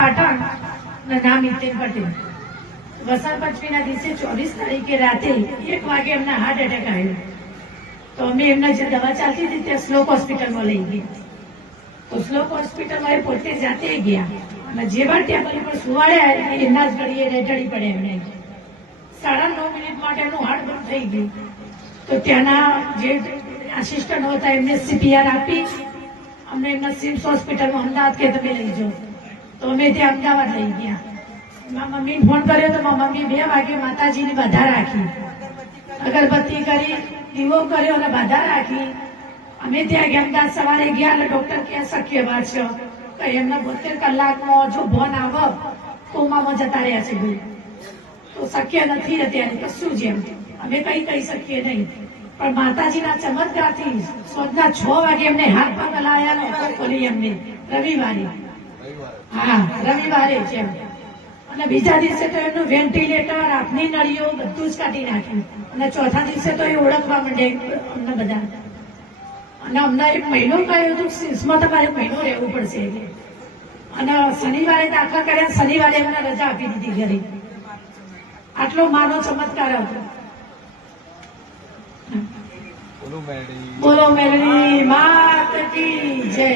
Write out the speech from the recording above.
પાટણ નામ હિતેન પટેલ. વસંત પંચમીના દિવસે 24 તારીખે રાતે 1 વાગે એમના હાર્ટ એટેક આવ્યો. તો અમે એમના જે દવા ચાલતી હતી ત્યાં શ્લોક હોસ્પિટલમાં લઈ ગયા. તો શ્લોક હોસ્પિટલમાં એ પોતે જાતે ગયા અને જેવા ટેબલ ઉપર સુવાડ્યા એના જ ઘડીએ રેટડી પડે એમને 9.5 મિનિટ માટે એનું હાર્ટ બંધ થઈ ગયું. તો ત્યાંના જે આસિસ્ટન્ટ હતા એમને CPR આપી અમને એમના સિમ્સ હોસ્પિટલમાં અમદાવાદ કે તમે લઈ જાઓ. તો અમે ત્યાં અમદાવાદ લઈ ગયા. મારા મમ્મીને ફોન કર્યો તો મારા મમ્મી 2 વાગે માતાજીની બાધા રાખી, અગરબત્તી કરી, દીવો કર્યો અને બાધા રાખી. અમે ત્યાં ગયા. અમદાવાદ સવારે ગયા એટલે ડોક્ટર કે શક્ય વાત છે તો એમને 72 કલાકમાં જો ભોન આવે કોમામાં જતા રહ્યા છે ભાઈ, તો શક્ય નથી અત્યારે કશું જ. એમ અમે કઈ કહી શકીએ નહીં, પણ માતાજીના ચમત્કારથી સાંજના 6 વાગે એમને હાથ પગ હલાવ્યા ખોલી એમને રવિવારે. હા, રવિવારે છે. અને બીજા દિવસે તો એમનું વેન્ટિલેટર, આપની નળીઓ બધું જ કાઢી નાખ્યું. અને ચોથા દિવસે તો એ ઓળખવા માંડે અમને બધા. અને અમને 1 મહિનો કહ્યું હતું સિમ્સમાં તમારે 1 મહિનો રહેવું પડશે. અને શનિવારે દાખલા કર્યા, શનિવારે એમને રજા આપી દીધી ઘરે. આટલો માનો ચમત્કાર હતો. બોલો મેલડી માત કી જય.